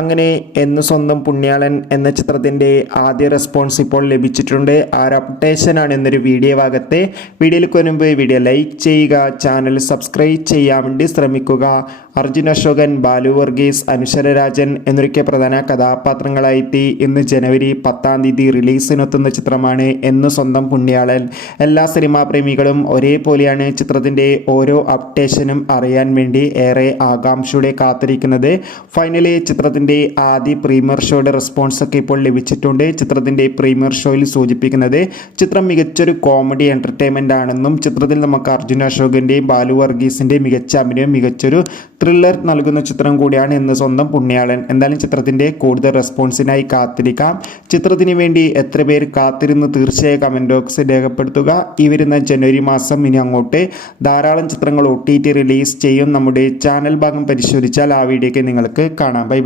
അങ്ങനെ എന്ന് സ്വന്തം പുണ്യാളൻ എന്ന ചിത്രത്തിൻ്റെ ആദ്യ റെസ്പോൺസ് ഇപ്പോൾ ലഭിച്ചിട്ടുണ്ട്. ആ ഒരു അപ്ഡേഷനാണ് എന്നൊരു വീഡിയോ ഭാഗത്തെ. വീഡിയോയിലേക്ക് മുൻപ് വീഡിയോ ലൈക്ക് ചെയ്യുക, ചാനൽ സബ്സ്ക്രൈബ് ചെയ്യാൻ വേണ്ടി ശ്രമിക്കുക. അർജുൻ അശോകൻ, ബാലു വർഗീസ്, അനുശ്വര രാജൻ എന്നൊക്കെ പ്രധാന കഥാപാത്രങ്ങളായിട്ട് ഇന്ന് ജനുവരി 10-ാം തീയതി റിലീസിനെത്തുന്ന ചിത്രമാണ് എന്ന് സ്വന്തം പുണ്യാളൻ. എല്ലാ സിനിമാ പ്രേമികളും ഒരേപോലെയാണ് ചിത്രത്തിൻ്റെ ഓരോ അപ്ഡേഷനും അറിയാൻ വേണ്ടി ഏറെ ആകാംക്ഷയോടെ കാത്തിരിക്കുന്നത്. ഫൈനലി ചിത്രത്തിൻ്റെ ആദ്യ പ്രീമിയർ ഷോയുടെ റെസ്പോൺസ് ഒക്കെ ഇപ്പോൾ ലഭിച്ചിട്ടുണ്ട്. ചിത്രത്തിൻ്റെ പ്രീമിയർ ഷോയിൽ സൂചിപ്പിക്കുന്നത് ചിത്രം മികച്ചൊരു കോമഡി എൻ്റർടൈൻമെൻ്റ് ആണെന്നും ചിത്രത്തിൽ നമുക്ക് അർജുൻ അശോകൻ്റെയും ബാലു വർഗീസിൻ്റെയും മികച്ച അഭിനയം, മികച്ചൊരു ത്രില്ലർ നൽകുന്ന ചിത്രം കൂടിയാണ് എന്ന് സ്വന്തം പുണ്യാളൻ. എന്തായാലും ചിത്രത്തിൻ്റെ കൂടുതൽ റെസ്പോൺസിനായി കാത്തിരിക്കാം. ചിത്രത്തിന് വേണ്ടി എത്ര പേര് കാത്തിരുന്ന് തീർച്ചയായും കമൻറ്റ് ബോക്സിൽ രേഖപ്പെടുത്തുക. ഈ വരുന്ന ജനുവരി മാസം ഇനി അങ്ങോട്ട് ധാരാളം ചിത്രങ്ങൾ OTT റിലീസ് ചെയ്യും. നമ്മുടെ ചാനൽ ഭാഗം പരിശോധിച്ചാൽ ആ വീഡിയോയ്ക്ക് നിങ്ങൾക്ക് കാണാം. ബൈ.